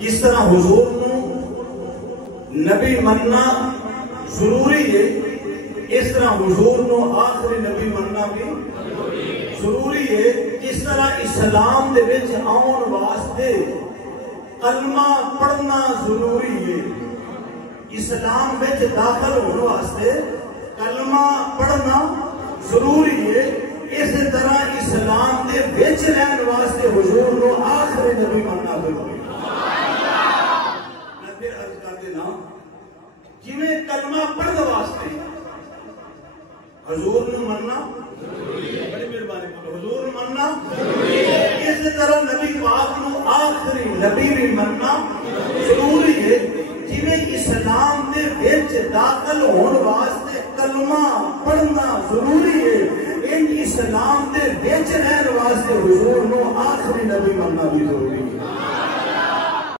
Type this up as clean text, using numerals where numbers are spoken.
جس طرح حضور نو نبی مننا ضروری ہے، اس طرح حضور نو آخری نبی مننا بھی ضروری ہے۔ جس طرح اسلام دے وچ آن واسطے کلمہ پڑھنا ضروری ہے، اسلام وچ داخل ہونے واسطے کلمہ پڑھنا ضروری ہے، اس طرح اسلام دے وچ رہن واسطے حضور نو آخری نبی مننا ضروری ہے۔ میں پھر عرض کر دینا، جویں کلمہ پڑھنے واسطے حضور نو مننا بڑی مہربانی بولو، حضور نو مننا اس طرح نبی پاک نو آخری نبی بھی مننا ضروری ہے۔ جویں اسلام دے وچ داخل ہون واسطے کلمہ پڑھنا ضروری ہے، ان اسلام دے وچ رہن واسطے حضور نو آخری نبی مننا بھی ضروری ہے۔